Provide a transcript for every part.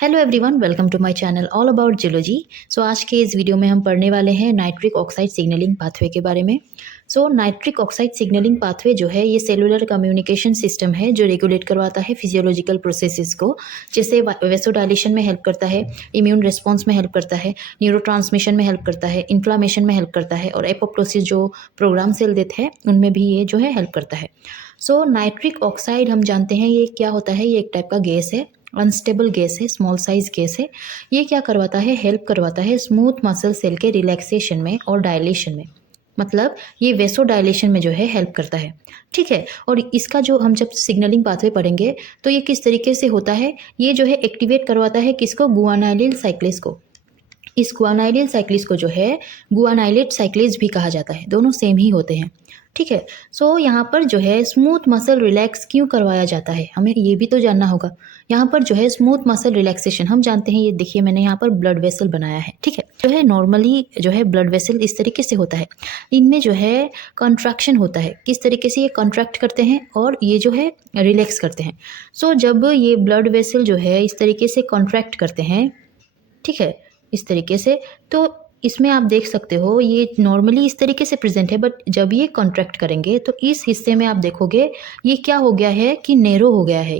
Hello everyone, welcome to my channel all about geology. So आज के इस video में हम पढ़ने वाले हैं नाइट्रिक ऑक्साइड सिग्नलिंग पाथवे के बारे में। सो नाइट्रिक ऑक्साइड सिग्नलिंग पाथवे जो है ये सेलुलर कम्युनिकेशन सिस्टम है जो रेगुलेट करवाता है फिजियोलॉजिकल प्रोसेसेस को, जैसे वेसोडाइलेशन में हेल्प करता है, इम्यून रिस्पॉन्स में हेल्प करता है, न्यूरोट्रांसमिशन में हेल्प करता है, इन्फ्लामेशन में हेल्प करता है और एपोप्टोसिस जो प्रोग्राम सेल देते हैं उनमें भी ये जो है हेल्प करता है। सो नाइट्रिक ऑक्साइड हम जानते हैं ये क्या होता है, ये एक टाइप का गैस है, अनस्टेबल गैस है, स्मॉल साइज गैस है। ये क्या करवाता है, हेल्प करवाता है स्मूथ मसल सेल के रिलैक्सेशन में और डायलेशन में, मतलब ये वेसो डायलेशन में जो है हेल्प करता है। ठीक है, और इसका जो हम जब सिग्नलिंग पाथवे पढ़ेंगे तो ये किस तरीके से होता है, ये जो है एक्टिवेट करवाता है किसको, गुआनाइलिल साइक्लेस को। इस गुआनाइलिल साइक्लिस को जो है गुआनाइलेट साइक्लिस भी कहा जाता है, दोनों सेम ही होते हैं। ठीक है, सो यहाँ पर जो है स्मूथ मसल रिलैक्स क्यों करवाया जाता है, हमें ये भी तो जानना होगा। यहाँ पर जो है स्मूथ मसल रिलैक्सेशन हम जानते हैं, ये देखिए मैंने यहाँ पर ब्लड वेसल बनाया है। ठीक है, जो है नॉर्मली जो है ब्लड वेसल इस तरीके से होता है, इनमें जो है कॉन्ट्रैक्शन होता है, किस तरीके से ये कॉन्ट्रैक्ट करते हैं और ये जो है रिलैक्स करते हैं। सो जब ये ब्लड वेसल जो है इस तरीके से कॉन्ट्रैक्ट करते हैं, ठीक है, इस तरीके से, तो इसमें आप देख सकते हो ये नॉर्मली इस तरीके से प्रेजेंट है, बट जब ये कॉन्ट्रैक्ट करेंगे तो इस हिस्से में आप देखोगे ये क्या हो गया है कि नैरो हो गया है।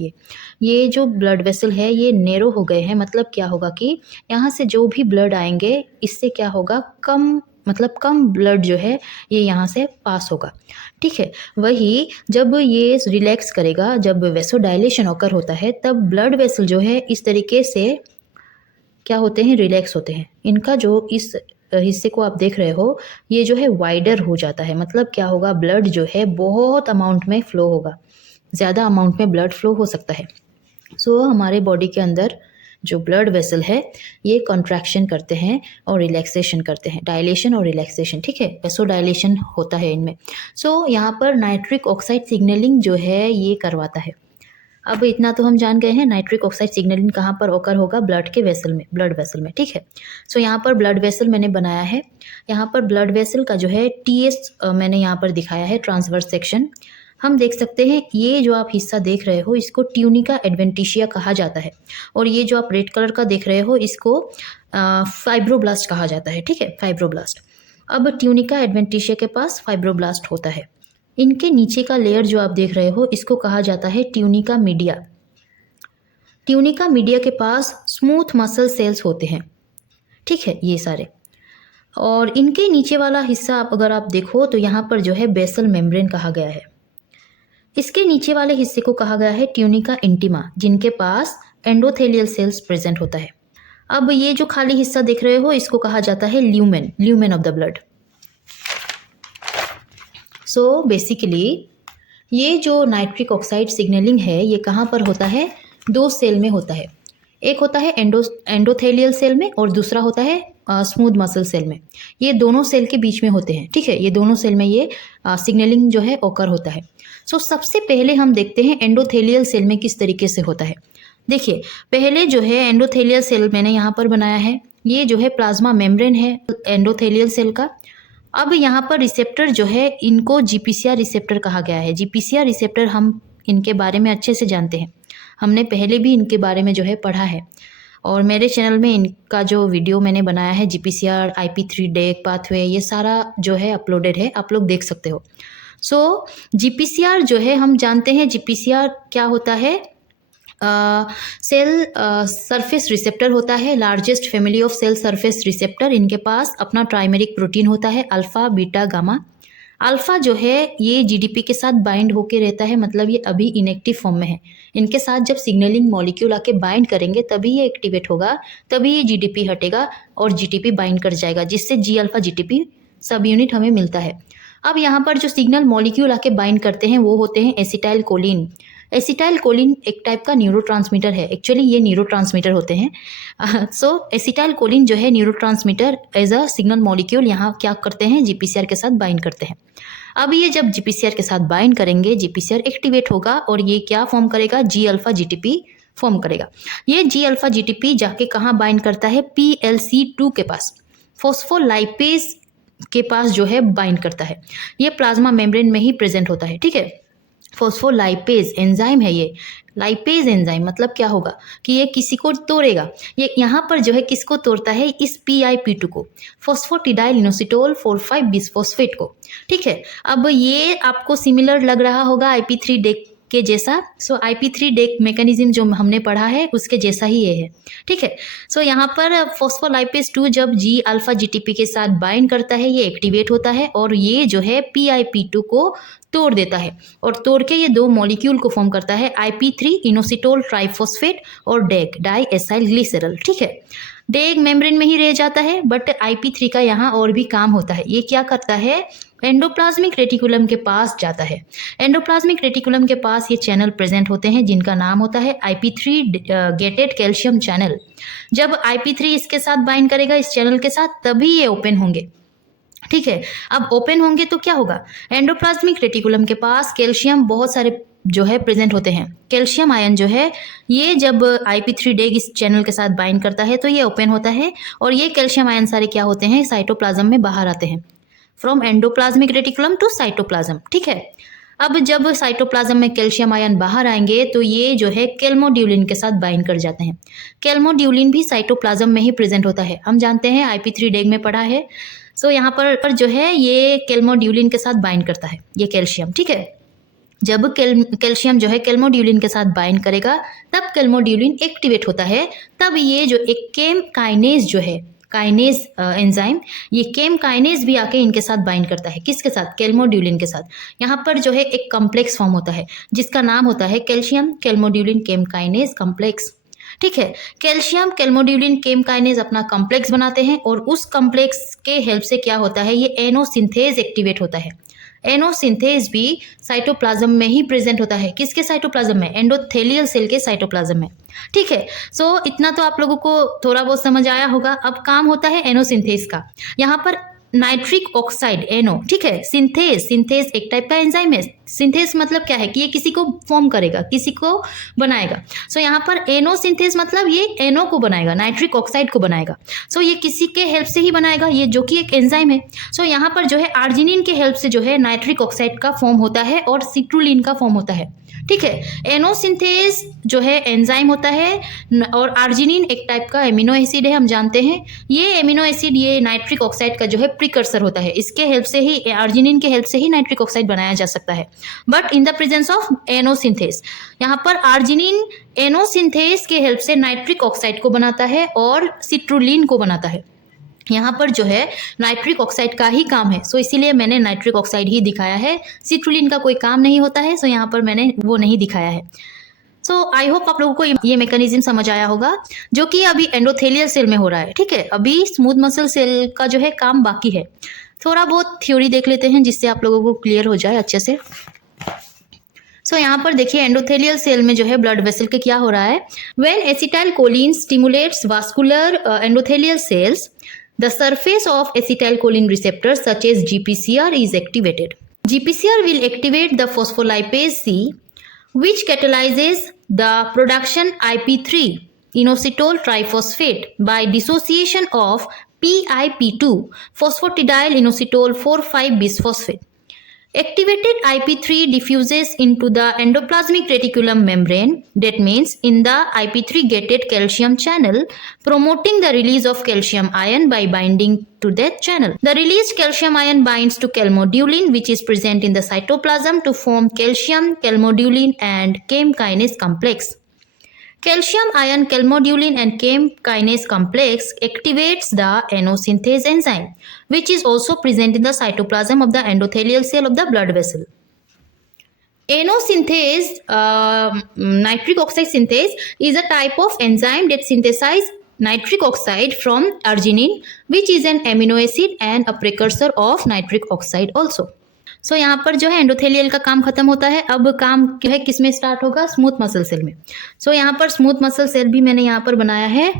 ये जो ब्लड वेसल है ये नैरो हो गए हैं, मतलब क्या होगा कि यहाँ से जो भी ब्लड आएंगे इससे क्या होगा, कम मतलब कम ब्लड जो है ये यहाँ से पास होगा। ठीक है, वही जब ये रिलैक्स करेगा, जब वेसोडाइलेशन ऑकर होता है तब ब्लड वेसल जो है इस तरीके से क्या होते हैं, रिलैक्स होते हैं। इनका जो इस हिस्से को आप देख रहे हो ये जो है वाइडर हो जाता है, मतलब क्या होगा, ब्लड जो है बहुत अमाउंट में फ्लो होगा, ज़्यादा अमाउंट में ब्लड फ्लो हो सकता है। सो हमारे बॉडी के अंदर जो ब्लड वेसल है ये कॉन्ट्रैक्शन करते हैं और रिलैक्सेशन करते हैं, डायलेशन और रिलैक्सेशन। ठीक है, वेसो डायलेशन होता है इनमें। सो यहाँ पर नाइट्रिक ऑक्साइड सिग्नलिंग जो है ये करवाता है। अब इतना तो हम जान गए हैं नाइट्रिक ऑक्साइड सिग्नलिंग कहाँ पर ओकर होगा, ब्लड के वेसल में, ब्लड वेसल में। ठीक है, सो यहाँ पर ब्लड वेसल मैंने बनाया है, यहाँ पर ब्लड वेसल का जो है टीएस मैंने यहाँ पर दिखाया है, ट्रांसवर्स सेक्शन। हम देख सकते हैं ये जो आप हिस्सा देख रहे हो इसको ट्यूनिका एडवेंटिशिया कहा जाता है, और ये जो आप रेड कलर का देख रहे हो इसको फाइब्रोब्लास्ट कहा जाता है। ठीक है, फाइब्रोब्लास्ट। अब ट्यूनिका एडवेंटिशिया के पास फाइब्रोब्लास्ट होता है। इनके नीचे का लेयर जो आप देख रहे हो इसको कहा जाता है ट्यूनिका मीडिया। ट्यूनिका मीडिया के पास स्मूथ मसल सेल्स होते हैं। ठीक है, ये सारे, और इनके नीचे वाला हिस्सा आप अगर आप देखो तो यहाँ पर जो है बेसल मेम्ब्रेन कहा गया है। इसके नीचे वाले हिस्से को कहा गया है ट्यूनिका इंटीमा, जिनके पास एंडोथेलियल सेल्स प्रेजेंट होता है। अब ये जो खाली हिस्सा देख रहे हो इसको कहा जाता है lumen, lumen of the blood. So basically ये जो नाइट्रिक ऑक्साइड सिग्नलिंग है ये कहाँ पर होता है, दो सेल में होता है। एक होता है एंडोथेलियल सेल में और दूसरा होता है स्मूथ मसल सेल में। ये दोनों सेल के बीच में होते हैं। ठीक है, ये दोनों सेल में ये सिग्नलिंग जो है ओकर होता है। सो सबसे पहले हम देखते हैं एंडोथेलियल सेल में किस तरीके से होता है। देखिए, पहले जो है एंडोथेलियल सेल मैंने यहाँ पर बनाया है, ये जो है प्लाज्मा मेम्ब्रेन है एंडोथेलियल सेल का। अब यहाँ पर रिसेप्टर जो है इनको जीपीसीआर रिसेप्टर कहा गया है। जीपीसीआर रिसेप्टर हम इनके बारे में अच्छे से जानते हैं, हमने पहले भी इनके बारे में जो है पढ़ा है, और मेरे चैनल में इनका जो वीडियो मैंने बनाया है जीपीसीआर, IP3 डेक पाथवे, ये सारा जो है अपलोडेड है, आप लोग देख सकते हो। सो जीपीसीआर जो है हम जानते हैं, जीपीसीआर क्या होता है, सेल सरफेस रिसेप्टर होता है, largest family of cell surface receptor. इनके पास अपना ट्राइमेरिक प्रोटीन होता है, अल्फा बीटा गामा। अल्फा जो है ये जीडीपी के साथ बाइंड होके रहता है, मतलब ये अभी इनएक्टिव फॉर्म में है। इनके साथ जब सिग्नलिंग मॉलिक्यूल आके बाइंड करेंगे तभी ये एक्टिवेट होगा, तभी ये जीडीपी हटेगा और जीटीपी बाइंड कर जाएगा, जिससे जी अल्फा जीटीपी सब यूनिट हमें मिलता है। अब यहाँ पर जो सिग्नल मॉलिक्यूल आके बाइंड करते हैं वो होते हैं एसिटाइल कोलिन। एसिटाइल कोलिन एक टाइप का न्यूरोट्रांसमीटर है, एक्चुअली ये न्यूरोट्रांसमीटर होते हैं। सो एसिटाइल कोलिन जो है neurotransmitter as a signal molecule यहाँ क्या करते हैं, जीपीसीआर के साथ बाइंड करते हैं। अब ये जब जीपीसीआर के साथ बाइंड करेंगे जीपीसीआर एक्टिवेट होगा और ये क्या फॉर्म करेगा, जी अल्फा जीटीपी फॉर्म करेगा। ये जी अल्फा जीटीपी जाके कहाँ बाइंड करता है, PLC2 के पास, फॉस्फोलाइपेज के पास जो है बाइंड करता है। ये प्लाज्मा मेम्ब्रेन में ही प्रेजेंट होता है। ठीक है, फॉस्फोलाइपेज एंजाइम है ये। लाइपेज एंजाइम मतलब क्या होगा कि ये किसी को तोड़ेगा। ये यहाँ पर जो है किसको तोड़ता है, इस PIP2 को, फॉस्फोटिडाइल इनोसिटोल 4,5 बिसफॉस्फेट को। ठीक है, अब ये आपको सिमिलर लग रहा होगा IP3 डेक के जैसा। सो IP3 डेक मैकेनिज्म जो हमने पढ़ा है उसके जैसा ही ये है। ठीक है, सो यहाँ पर फॉस्फोलाइपेज 2 जब G अल्फा GTP के साथ बाइंड करता है ये एक्टिवेट होता है और ये जो है PIP2 को तोड़ देता है और तोड़ के ये दो मॉलिक्यूल को फॉर्म करता है IP3 इनोसिटोल ट्राइफॉस्फेट और डेक डाई एसाइल ग्लिसरल। ठीक है, डेग मेम्ब्रेन में ही रह जाता है बट IP3 का यहाँ और भी काम होता है। ये क्या करता है, एंडोप्लाज्मिक रेटिकुलम के पास जाता है। एंडोप्लाज्मिक रेटिकुलम के पास ये चैनल प्रेजेंट होते हैं जिनका नाम होता है IP3 गेटेड कैल्शियम चैनल। जब IP3 इसके साथ बाइंड करेगा इस चैनल के साथ तभी ये ओपन होंगे। ठीक है, अब ओपन होंगे तो क्या होगा, एंडोप्लाज्मिक रेटिकुलम के पास कैल्शियम बहुत सारे जो है प्रेजेंट होते हैं। कैल्शियम आयन जो है ये जब IP3 डेग इस चैनल के साथ बाइंड करता है तो ये ओपन होता है और ये कैल्शियम आयन सारे क्या होते हैं, साइटोप्लाज्म में बाहर आते हैं, from endoplasmic reticulum to cytoplasm. ठीक है, अब जब साइटोप्लाज्म में कैल्शियम आयन बाहर आएंगे तो ये जो है केल्मोड्यूलिन के साथ बाइंड कर जाते हैं। केल्मोड्यूलिन भी साइटोप्लाज्म में ही प्रेजेंट होता है, हम जानते हैं IP3 डेग में पढ़ा है। सो यहाँ पर जो है ये केल्मोड्यूलिन के साथ बाइंड करता है ये कैल्शियम। ठीक है, जब कैल्शियम जो है केल्मोड्यूलिन के साथ बाइंड करेगा तब केल्मोड्यूलिन एक्टिवेट होता है। तब ये जो एक केम काइनेज जो है, काइनेज एंजाइम, ये केम काइनेज भी आके इनके साथ बाइंड करता है। किसके साथ, केल्मोड्यूलिन के साथ। यहाँ पर जो है एक कॉम्प्लेक्स फॉर्म होता है जिसका नाम होता है कैल्शियम केल्मोड्यूलिन केम काइनेज कॉम्प्लेक्स। ठीक है, कैल्शियम केल्मोड्यूलिन केम काइनेज अपना कॉम्प्लेक्स बनाते हैं और उस कॉम्प्लेक्स के हेल्प से क्या होता है, ये एनोसिंथेज एक्टिवेट होता है। एनोसिंथेज भी साइटोप्लाज्म में ही प्रेजेंट होता है। किसके साइटोप्लाज्म में, एंडोथेलियल सेल के साइटोप्लाज्म में। ठीक है, सो इतना तो आप लोगों को थोड़ा बहुत समझ आया होगा। अब काम होता है एनोसिंथेज का। यहाँ पर नाइट्रिक ऑक्साइड एनो, ठीक है, सिंथेज एक टाइप का एंजाइम है। सिंथेज मतलब क्या है कि ये किसी को फॉर्म करेगा, किसी को बनाएगा। सो यहाँ पर एनो सिंथेज मतलब ये एनो को बनाएगा, नाइट्रिक ऑक्साइड को बनाएगा। सो ये किसी के हेल्प से ही बनाएगा, ये जो कि एक एंजाइम है। सो यहाँ पर जो है आर्जिनिन के हेल्प से जो है नाइट्रिक ऑक्साइड का फॉर्म होता है और सिट्रुलिन का फॉर्म होता है। ठीक है, एनोसिंथेज जो है एंजाइम होता है और आर्जिनिन एक टाइप का एमिनो एसिड है, हम जानते हैं। ये एमिनो एसिड ये नाइट्रिक ऑक्साइड का जो है प्रिकर्सर होता है। इसके हेल्प से ही, आर्जिनिन के हेल्प से ही नाइट्रिक ऑक्साइड बनाया जा सकता है, but in the presence of NO synthase. यहाँ पर आर्जिनिन एनोसिंथेज के हेल्प से नाइट्रिक ऑक्साइड को बनाता है और सिट्रुलिन को बनाता है। यहाँ पर जो है नाइट्रिक ऑक्साइड का ही काम है, सो इसीलिए मैंने नाइट्रिक ऑक्साइड ही दिखाया है। सिट्रुलिन का कोई काम नहीं होता है, सो यहाँ पर मैंने वो नहीं दिखाया है। सो आई होप आप लोगों को ये मैकेनिज्म समझ आया होगा जो कि अभी एंडोथेलियल सेल में हो रहा है। ठीक है, अभी स्मूथ मसल सेल का जो है काम बाकी है। थोड़ा बहुत थ्योरी देख लेते हैं जिससे आप लोगों को क्लियर हो जाए अच्छे से। सो यहाँ पर देखिए एंडोथेलियल सेल में जो है ब्लड वेसल के क्या हो रहा है, when acetyl choline stimulates vascular endothelial cells, the surface of acetylcholine receptors such as GPCR is activated. GPCR will activate the phospholipase C, which catalyzes the production IP3 inositol triphosphate by dissociation of PIP2 phosphatidyl inositol 4,5 bisphosphate. Activated IP3 diffuses into the endoplasmic reticulum membrane, that means in the IP3 gated calcium channel, promoting the release of calcium ion by binding to that channel. The released calcium ion binds to calmodulin, which is present in the cytoplasm, to form calcium, calmodulin and chem kinase complex. Calcium ion calmodulin and chem kinase complex activates the enosynthase enzyme, which is also present in the cytoplasm of the endothelial cell of the blood vessel. Enosynthase, nitric oxide synthase, is a type of enzyme that synthesizes nitric oxide from arginine, which is an amino acid and a precursor of nitric oxide also. सो यहाँ पर जो है endothelial का काम खत्म होता है। अब काम जो है किस में स्टार्ट होगा, स्मूथ मसल सेल में। सो यहाँ पर स्मूथ मसल सेल भी मैंने यहाँ पर बनाया है।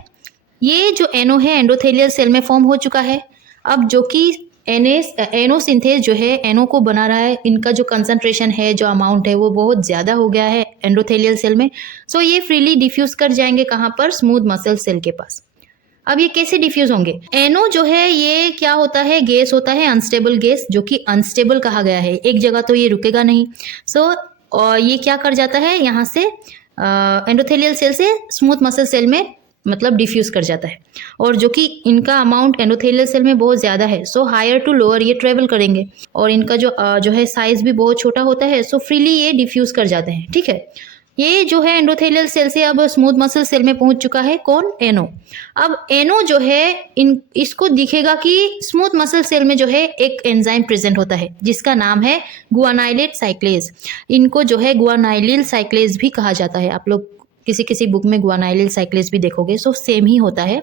ये जो एनो है एंडोथेलियल सेल में फॉर्म हो चुका है। अब जो कि एनोसिंथेज जो है एनो को बना रहा है, इनका जो कंसंट्रेशन है, जो अमाउंट है वो बहुत ज़्यादा हो गया है एंडोथेलियल सेल में। सो ये फ्रीली डिफ्यूज कर जाएंगे कहाँ पर, स्मूथ मसल सेल के पास। अब ये कैसे डिफ्यूज होंगे, एनो जो है ये क्या होता है, गैस होता है, अनस्टेबल गैस, जो कि अनस्टेबल कहा गया है, एक जगह तो ये रुकेगा नहीं। सो और ये क्या कर जाता है, यहाँ से एंडोथेलियल सेल से स्मूथ मसल सेल में मतलब डिफ्यूज़ कर जाता है। और जो कि इनका अमाउंट एंडोथेलियल सेल में बहुत ज़्यादा है, सो हायर टू लोअर ये ट्रेवल करेंगे। और इनका जो है साइज़ भी बहुत छोटा होता है, सो फ्रीली ये डिफ्यूज़ कर जाते हैं। ठीक है, ये जो है एंडोथेलियल सेल से अब स्मूथ मसल सेल में पहुंच चुका है कौन, एनो। अब एनो जो है इसको दिखेगा कि स्मूथ मसल सेल में जो है एक एंजाइम प्रेजेंट होता है जिसका नाम है गुआनाइलेट साइक्लेज। इनको जो है गुआनाइलिल साइक्लेज भी कहा जाता है। आप लोग किसी किसी बुक में गुआनाइलिल साइक्लेज भी देखोगे, सो सेम ही होता है।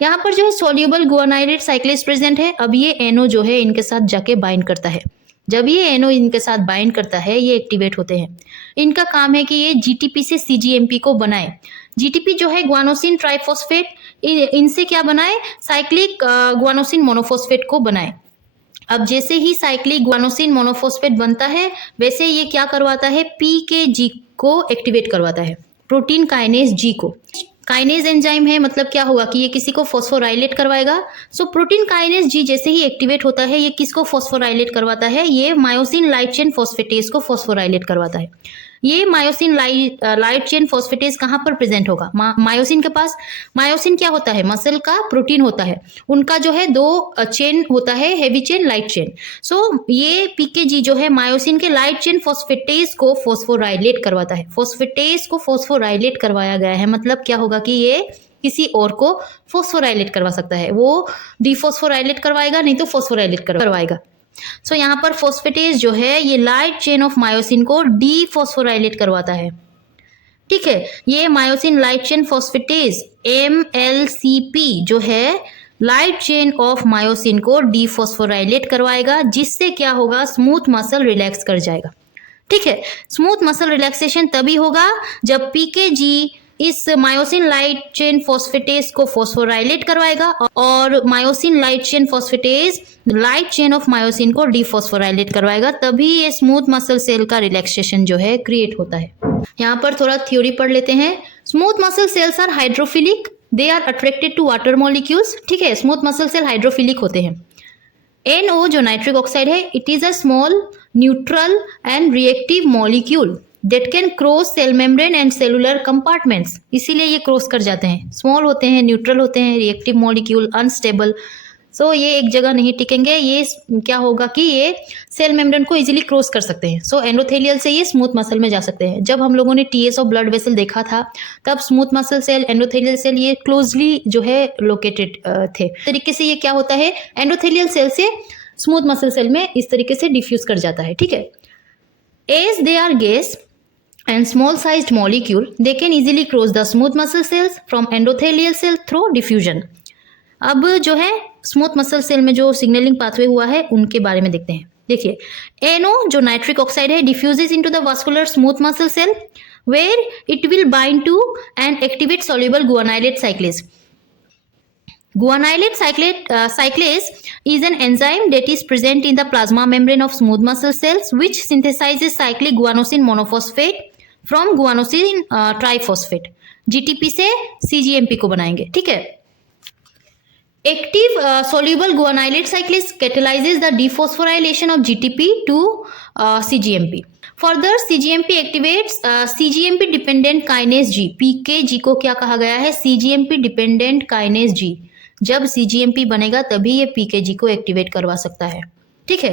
यहाँ पर जो है सोल्यूबल गुआनाइलेट साइक्लेज प्रेजेंट है। अब ये एनो जो है इनके साथ जाके बाइंड करता है। जब ये एनो इनके साथ बाइंड करता है, ये एक्टिवेट होते हैं। इनका काम है कि ये जीटीपी से सीजीएमपी को बनाए। जीटीपी जो है ग्वानोसिन ट्राइफॉस्फेट, इनसे क्या बनाए, साइक्लिक ग्वानोसिन मोनोफॉस्फेट को बनाए। अब जैसे ही साइक्लिक ग्वानोसिन मोनोफॉस्फेट बनता है, वैसे ये क्या करवाता है, पीकेजी को एक्टिवेट करवाता है, प्रोटीन काइनेज जी को। काइनेज एंजाइम है, मतलब क्या होगा कि ये किसी को फॉस्फोराइलेट करवाएगा। सो प्रोटीन काइनेज जी जैसे ही एक्टिवेट होता है, ये किसको फॉस्फोराइलेट करवाता है, ये मायोसिन लाइट चेन फॉस्फेटेज को फॉस्फोराइलेट करवाता है। ये मायोसिन लाइट चेन फॉस्फेटेज कहाँ पर प्रेजेंट होगा, मायोसिन के पास। मायोसिन क्या होता है, मसल का प्रोटीन होता है। उनका जो है 2 चेन होता है, हेवी चेन, लाइट चेन। सो ये पीकेजी जो है मायोसिन के लाइट चेन फॉस्फेटेज को फॉस्फोराइलेट करवाता है। फॉस्फेटेज को फॉस्फोराइलेट करवाया गया है, मतलब क्या होगा कि ये किसी और को फॉस्फोराइलेट करवा सकता है। वो डिफॉस्फोराइलेट करवाएगा, नहीं तो फॉस्फोराइलेट करवाएगा। सो यहाँ पर फॉस्फेटेज जो है ये लाइट चेन ऑफ मायोसिन को डीफॉस्फोराइलेट करवाता है। ठीक है, ये myosin light chain phosphatase MLCP जो है लाइट चेन ऑफ मायोसिन को डीफॉस्फोराइलेट करवाएगा, जिससे क्या होगा, स्मूथ मसल रिलैक्स कर जाएगा। ठीक है, स्मूथ मसल रिलैक्सेशन तभी होगा जब पीकेजी इस मायोसिन लाइट चेन फॉस्फेटेज को फॉस्फोराइलेट करवाएगा और myosin light chain phosphatase light chain of myosin को डीफॉस्फोराइलेट करवाएगा, तभी ये स्मूथ मसल सेल का रिलैक्सेशन जो है क्रिएट होता है। यहाँ पर थोड़ा थ्योरी पढ़ लेते हैं। Smooth muscle cells are hydrophilic, they are attracted to water molecules. ठीक है, स्मूथ मसल सेल हाइड्रोफिलिक होते हैं। NO जो नाइट्रिक ऑक्साइड है, it is a small neutral and reactive molecule that can cross cell membrane and cellular compartments। इसीलिए ये cross कर जाते हैं, स्मॉल होते हैं, न्यूट्रल होते हैं, रिएक्टिव मॉलिक्यूल, अनस्टेबल। सो ये एक जगह नहीं टिकेंगे। ये क्या होगा कि ये सेल मेम्ब्रेन को इजीली क्रॉस कर सकते हैं। सो एंडोथेलियल से ये स्मूथ मसल में जा सकते हैं। जब हम लोगों ने TS ऑफ ब्लड वेसल देखा था, तब smooth muscle cell, endothelial cell ये क्लोजली जो है लोकेटेड थे। इस तरीके से ये क्या होता है, एंडोथेलियल सेल से स्मूथ मसल सेल में इस तरीके से डिफ्यूज कर जाता है। ठीक है, as they are gas and small sized molecule, they can easily cross the smooth muscle cells from endothelial cell through diffusion। अब जो है स्मूथ मसल सेल में जो सिग्नलिंग पाथवे हुआ है उनके बारे में देखते हैं। देखिए, NO जो नाइट्रिक ऑक्साइड है diffuses into the vascular smooth muscle cell where it will bind to and activate soluble guanylate cyclase. Guanylate cyclase is an enzyme that is present in the plasma membrane of smooth muscle cells, which synthesizes cyclic guanosin monophosphate from guanosin triphosphate। GTP से CGMP को बनाएंगे। ठीक है, active soluble guanylate cyclase catalyzes the dephosphorylation of GTP to CGMP। Further, CGMP activates CGMP dependent kinase G। PKG को क्या कहा गया है, CGMP dependent kinase G। जब CGMP बनेगा तभी ये PKG को एक्टिवेट करवा सकता है। ठीक है,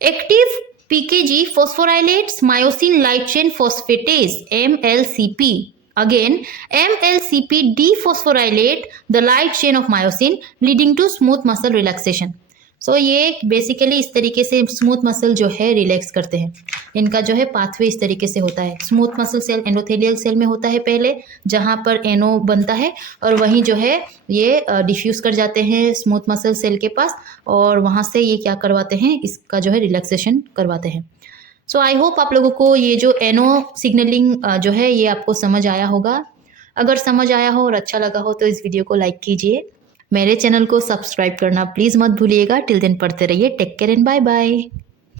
active PKG phosphorylates myosin light chain phosphatase MLCP। Again MLCP dephosphorylate the light chain of myosin leading to smooth muscle relaxation। सो ये बेसिकली इस तरीके से स्मूथ मसल जो है रिलैक्स करते हैं। इनका जो है पाथवे इस तरीके से होता है। Smooth muscle cell endothelial cell में होता है पहले, जहाँ पर NO बनता है, और वहीं जो है ये डिफ्यूज कर जाते हैं स्मूथ मसल सेल के पास, और वहाँ से ये क्या करवाते हैं, इसका जो है रिलैक्सेशन करवाते हैं। सो आई होप आप लोगों को ये जो NO सिग्नलिंग जो है ये आपको समझ आया होगा। अगर समझ आया हो और अच्छा लगा हो तो इस वीडियो को लाइक कीजिए। मेरे चैनल को सब्सक्राइब करना प्लीज़ मत भूलिएगा। टिल देन पढ़ते रहिए। Take care and bye bye.